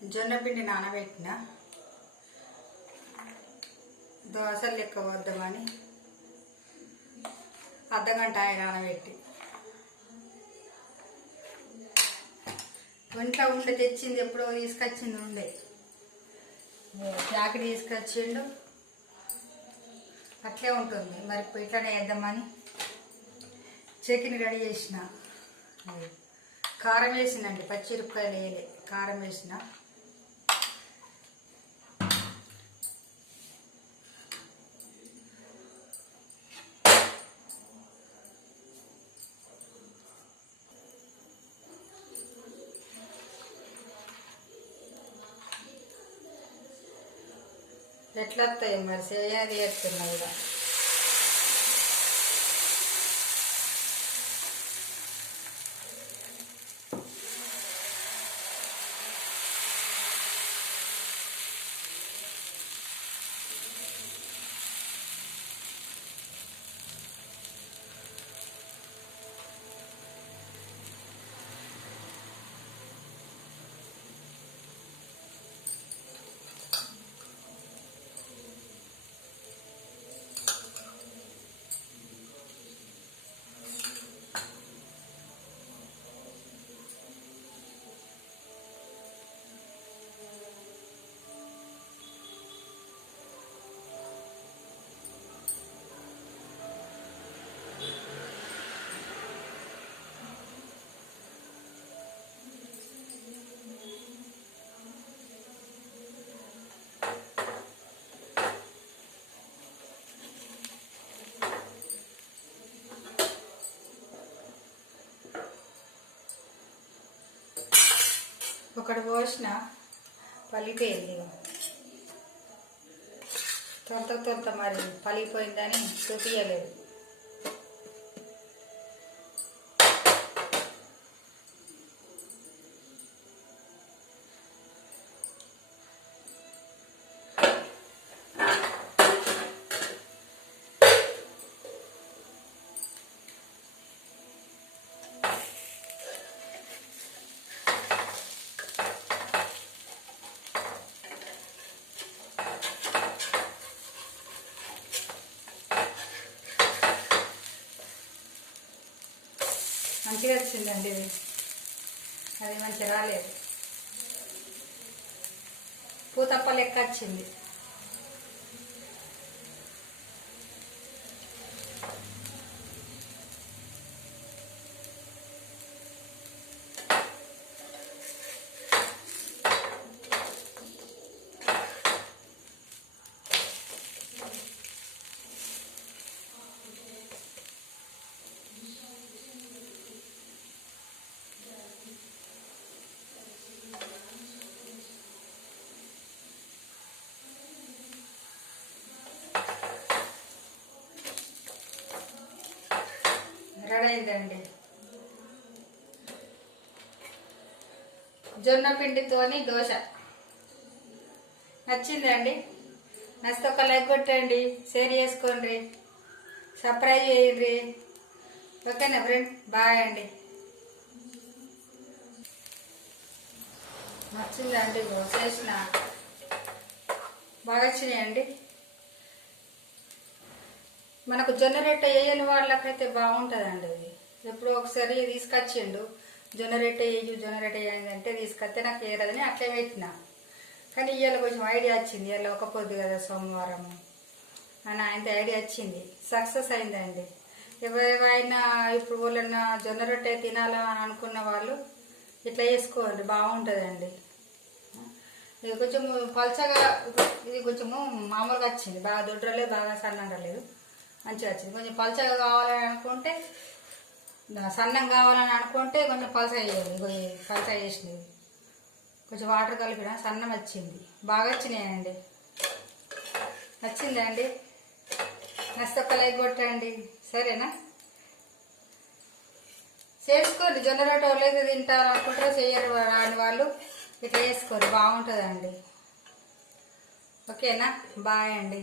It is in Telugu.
జొన్న పిండి నానబెట్టిన దోశలు లెక్క వద్దామని అర్ధగంట నానబెట్టి ఇంట్లో ఉండే తెచ్చింది ఎప్పుడో తీసుకొచ్చింది ఉండే ప్యాకెట్ తీసుకొచ్చిండు అట్లే ఉంటుంది మరి ఇట్లనే వేద్దామని చికెన్ రెడీ చేసిన కారం వేసినండి పచ్చిమిరపకాయలు వేయలే కారం వేసిన ఎట్లా వస్తాయి మరి చేయాలి చేస్తున్నా ఇక ఒకటి పోసిన పలిపోయింది త్వరత మరి పలిపోయిందని చూపించలేదు మంచిగా వచ్చిందండి ఇది అది మంచిగా రాలేదు పూతప్ప లెక్క వచ్చింది రెడీ అయిందండి జొన్న పిండితోని దోశ నచ్చిందండి నచ్చితే ఒక లైక్ కొట్టండి షేర్ చేసుకోండి సబ్స్క్రైబ్ చేయండి ఓకేనా ఫ్రెండ్ బాయ్ అండి నచ్చిందండి చేసిన బాగా వచ్చినాయండి మనకు జొన్న రొట్టె వేయని వాళ్ళకైతే బాగుంటుందండి అది ఎప్పుడో ఒకసారి తీసుకొచ్చిండు జొన్న రొట్టె వేయండి అంటే తీసుకొస్తే నాకు వేయరదని అట్లే పెట్టిన కానీ ఇవాళ కొంచెం ఐడియా వచ్చింది ఇవాళ ఒక పొద్దు కదా సోమవారం అని ఆయనతో ఐడియా వచ్చింది సక్సెస్ అయిందండి ఎవరైనా ఇప్పుడు వాళ్ళన్నా జొన్న రొట్టె తినాలని అనుకున్న వాళ్ళు ఇట్లా వేసుకోండి బాగుంటుందండి ఇది కొంచెం పల్చగా ఇది కొంచెము మామూలుగా వచ్చింది బాగా దొడ్రలేదు బాగా సన్నంగా లేదు మంచిగా వచ్చింది కొంచెం పల్చగా కావాలని అనుకుంటే సన్నం కావాలని అనుకుంటే కొంచెం పల్చగా వేయాలి పల్చగా వేసినవి కొంచెం వాటర్ కలిపిన సన్నం వచ్చింది బాగా వచ్చినాయండి నచ్చిందండి నచ్చితే ఒక లైక్ కొట్టండి సరేనా చేసుకోండి జొన్న రొట్టె వాళ్ళైతే తింటారు అనుకుంటారో చెయ్యరు రాని వాళ్ళు ఇట్లా చేసుకోండి బాగుంటుందండి ఓకేనా బాయ్ అండి